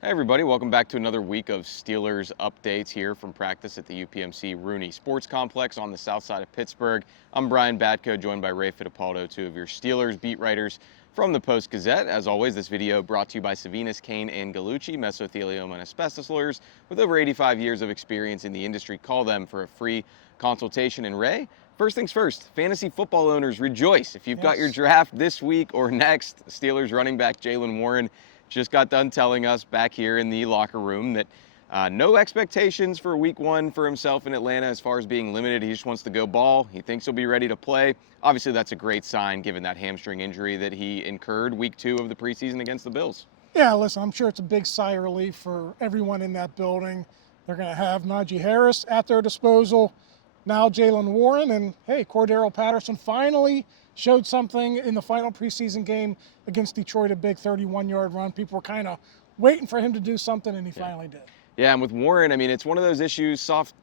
Hey everybody, welcome back to another week of Steelers updates here from practice at the UPMC Rooney Sports Complex on the south side of Pittsburgh. I'm Brian Batko, joined by Ray Fittipaldo, two of your Steelers beat writers from the Post-Gazette. As always, this video brought to you by Savinas, Kane, and Gallucci, mesothelioma and asbestos lawyers with over 85 years of experience in the industry. Call them for a free consultation. And Ray, first things first, fantasy football owners, rejoice. If you've got your draft this week or next, Steelers running back Jaylen Warren just got done telling us back here in the locker room that no expectations for week one for himself in Atlanta as far as being limited. He just wants to go ball. He thinks he'll be ready to play. Obviously, that's a great sign given that hamstring injury that he incurred week 2 of the preseason against the Bills. Yeah, listen, I'm sure it's a big sigh of relief for everyone in that building. They're going to have Najee Harris at their disposal. Now Jaylen Warren, and hey, Cordero Patterson finally showed something in the final preseason game against Detroit, a big 31-yard run. People were kind of waiting for him to do something, and he finally did. Yeah, and with Warren, I mean, it's one of those issues, soft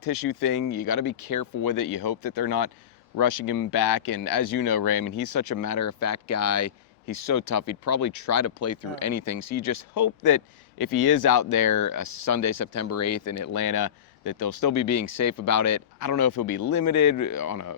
tissue thing. You got to be careful with it. You hope that they're not rushing him back. And as you know, Ray, I mean, he's such a matter-of-fact guy. He's so tough. He'd probably try to play through anything. So you just hope that if he is out there Sunday, September 8th in Atlanta, that they'll still be being safe about it. I don't know if he'll be limited on a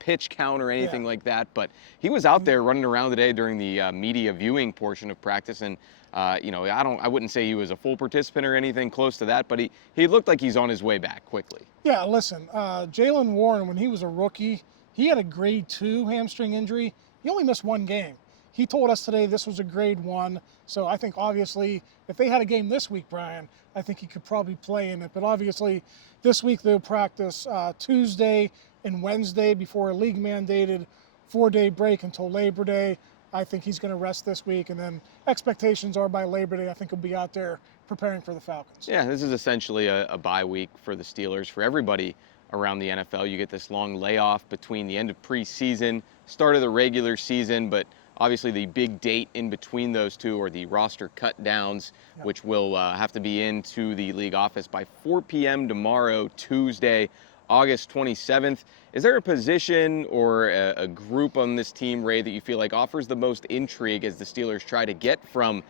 pitch count or anything like that, but he was out there running around today during the media viewing portion of practice, and I wouldn't say he was a full participant or anything close to that, but he looked like he's on his way back quickly. Yeah, listen, Jaylen Warren, when he was a rookie, he had a grade 2 hamstring injury. He only missed one game. He told us today this was a grade 1, so I think obviously if they had a game this week, Brian, I think he could probably play in it. But obviously this week they'll practice Tuesday and Wednesday before a league-mandated 4-day break until Labor Day. I think he's going to rest this week, and then expectations are by Labor Day, I think he'll be out there preparing for the Falcons. Yeah, this is essentially a bye week for the Steelers, for everybody around the NFL. You get this long layoff between the end of preseason, start of the regular season, but obviously the big date in between those two are the roster cut downs, which will have to be into the league office by 4 p.m. tomorrow, Tuesday, August 27th. Is there a position or a group on this team, Ray, that you feel like offers the most intrigue as the Steelers try to get from,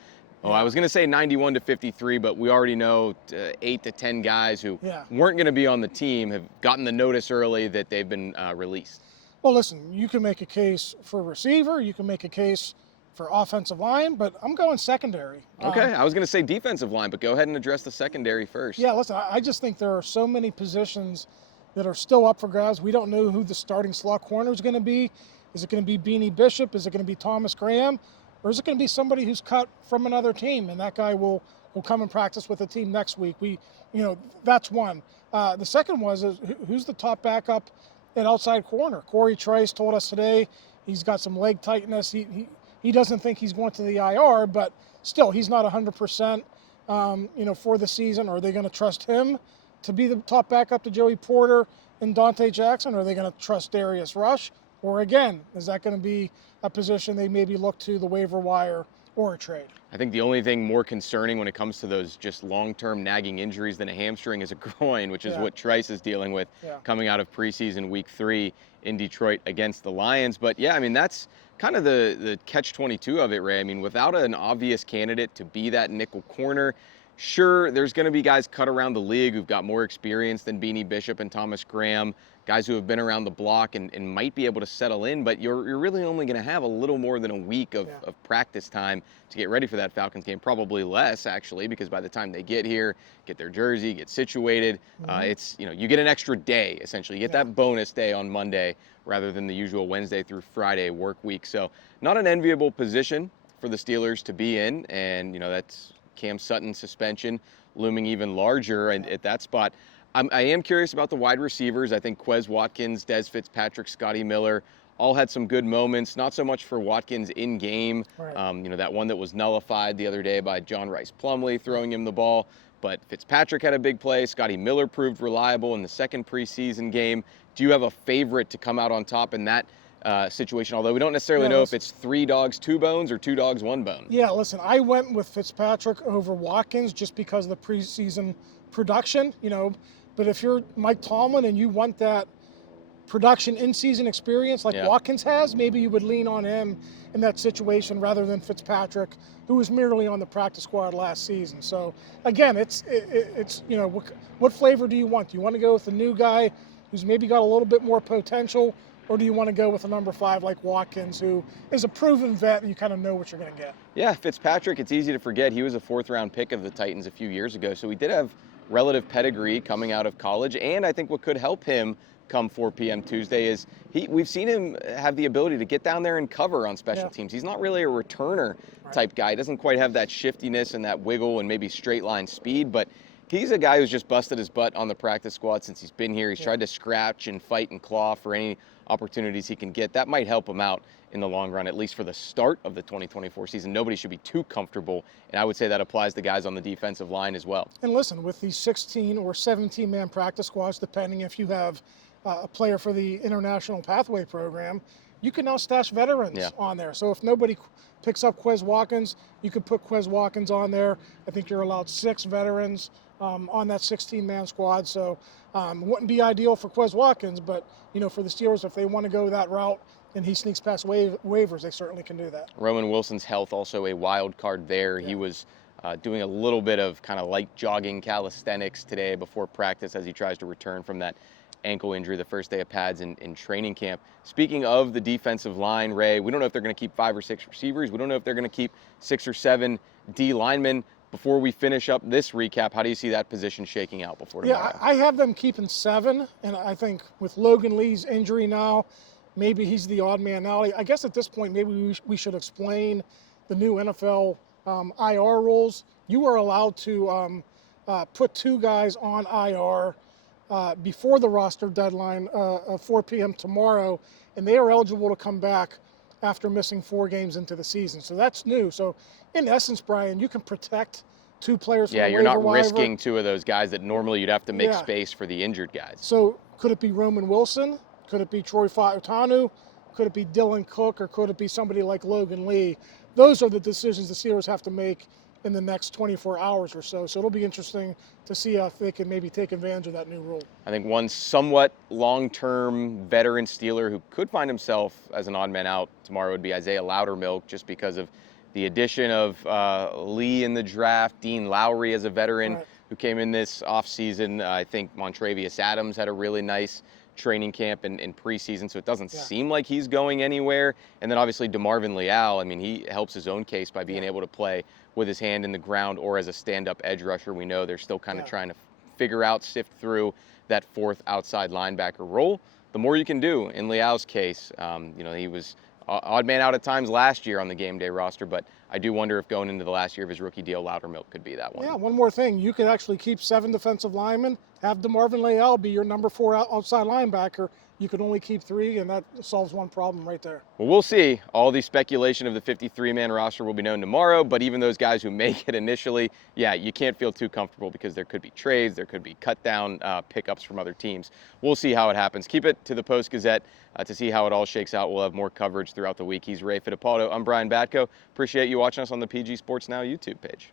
I was going to say 91 to 53, but we already know 8 to 10 guys who weren't going to be on the team have gotten the notice early that they've been released? Well, listen, you can make a case for receiver, you can make a case for offensive line, but I'm going secondary. Okay, I was going to say defensive line, but go ahead and address the secondary first. Yeah, listen, I just think there are so many positions that are still up for grabs. We don't know who the starting slot corner is going to be. Is it going to be Beanie Bishop? Is it going to be Thomas Graham? Or is it going to be somebody who's cut from another team, and that guy will come and practice with the team next week? That's one. The second was who's the top backup at outside corner? Cory Trice told us today he's got some leg tightness. He doesn't think he's going to the IR, but still, he's not 100%, for the season. Are they going to trust him to be the top backup to Joey Porter and Donte Jackson? Or are they going to trust Darius Rush? Or again, is that going to be a position they maybe look to the waiver wire or a trade? I think the only thing more concerning when it comes to those just long-term nagging injuries than a hamstring is a groin, which is what Trice is dealing with coming out of preseason week 3 in Detroit against the Lions. But yeah, I mean, that's kind of the catch-22 of it, Ray. I mean, without an obvious candidate to be that nickel corner, sure, there's going to be guys cut around the league who've got more experience than Beanie Bishop and Thomas Graham, guys who have been around the block and might be able to settle in, but you're really only going to have a little more than a week of practice time to get ready for that Falcons game. Probably less, actually, because by the time they get here, get their jersey, get situated, it's, you get an extra day, essentially. You get that bonus day on Monday rather than the usual Wednesday through Friday work week. So not an enviable position for the Steelers to be in, and, that's Cam Sutton's suspension looming even larger at that spot. I am curious about the wide receivers. I think Quez, Watkins, Fitzpatrick, Scotty Miller all had some good moments. Not so much for Watkins in game. That one that was nullified the other day by John Rice Plumlee throwing him the ball. But Fitzpatrick had a big play. Scotty Miller proved reliable in the second preseason game. Do you have a favorite to come out on top in that situation, although we don't necessarily know if it's 3 dogs, 2 bones or 2 dogs, 1 bone? Yeah, listen, I went with Fitzpatrick over Watkins just because of the preseason production, but if you're Mike Tomlin and you want that production in-season experience like Watkins has, maybe you would lean on him in that situation rather than Fitzpatrick, who was merely on the practice squad last season. So again, it's you know, what flavor do you want? Do you want to go with a new guy who's maybe got a little bit more potential, or do you want to go with a number 5 like Watkins, who is a proven vet and you kind of know what you're going to get? Yeah, Fitzpatrick, it's easy to forget. He was a 4th-round pick of the Titans a few years ago, so he did have relative pedigree coming out of college, and I think what could help him come 4 p.m. Tuesday is we've seen him have the ability to get down there and cover on special teams. He's not really a returner type guy. He doesn't quite have that shiftiness and that wiggle and maybe straight line speed, but he's a guy who's just busted his butt on the practice squad since he's been here. He's tried to scratch and fight and claw for any opportunities he can get. That might help him out in the long run, at least for the start of the 2024 season. Nobody should be too comfortable, and I would say that applies to guys on the defensive line as well. And listen, with these 16 or 17-man practice squads, depending if you have a player for the International Pathway Program, you can now stash veterans on there. So if nobody picks up Quez Watkins, you could put Quez Watkins on there. I think you're allowed 6 veterans on that 16-man squad. So wouldn't be ideal for Quez Watkins, but you know, for the Steelers, if they want to go that route and he sneaks past waivers, they certainly can do that. Roman Wilson's health also a wild card there. He was doing a little bit of kind of light jogging calisthenics today before practice as he tries to return from that ankle injury the first day of pads in training camp. Speaking of the defensive line, Ray, we don't know if they're going to keep 5 or 6 receivers. We don't know if they're going to keep 6 or 7 D linemen. Before we finish up this recap, how do you see that position shaking out before tomorrow? Yeah, I have them keeping 7, and I think with Logan Lee's injury now, maybe he's the odd man out. I guess at this point, maybe we should explain the new NFL IR rules. You are allowed to put 2 guys on IR before the roster deadline of 4 p.m. tomorrow, and they are eligible to come back after missing 4 games into the season. So that's new. So in essence, Brian, you can protect 2 players from the you're not risking 2 of those guys that normally you'd have to make space for the injured guys. So could it be Roman Wilson? Could it be Troy Fautanu? Could it be Dylan Cook? Or could it be somebody like Logan Lee? Those are the decisions the Steelers have to make in the next 24 hours or so. So it'll be interesting to see if they can maybe take advantage of that new rule. I think one somewhat long-term veteran Steeler who could find himself as an odd man out tomorrow would be Isiahh Loudermilk, just because of the addition of Lee in the draft, Dean Lowry as a veteran who came in this offseason. I think Montravius Adams had a really nice training camp in preseason, so it doesn't seem like he's going anywhere. And then obviously DeMarvin Leal, I mean, he helps his own case by being able to play with his hand in the ground or as a stand-up edge rusher. We know they're still kind of trying to figure out, sift through that 4th outside linebacker role. The more you can do in Leal's case, you know, he was odd man out at times last year on the game day roster, but I do wonder if going into the last year of his rookie deal, Loudermilk could be that one. Yeah, one more thing. You could actually keep 7 defensive linemen, have DeMarvin Leal be your number 4 outside linebacker. You could only keep 3, and that solves one problem right there. Well, we'll see. All the speculation of the 53-man roster will be known tomorrow, but even those guys who make it initially, you can't feel too comfortable because there could be trades, there could be cut-down pickups from other teams. We'll see how it happens. Keep it to the Post-Gazette to see how it all shakes out. We'll have more coverage throughout the week. He's Ray Fittipaldo. I'm Brian Batko. Appreciate you watching us on the PG Sports Now YouTube page.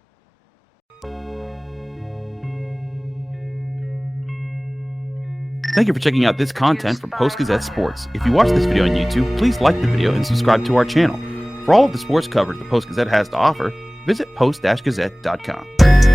Thank you for checking out this content from Post-Gazette Sports. If you watch this video on YouTube, please like the video and subscribe to our channel. For all of the sports coverage the Post-Gazette has to offer, visit post-gazette.com.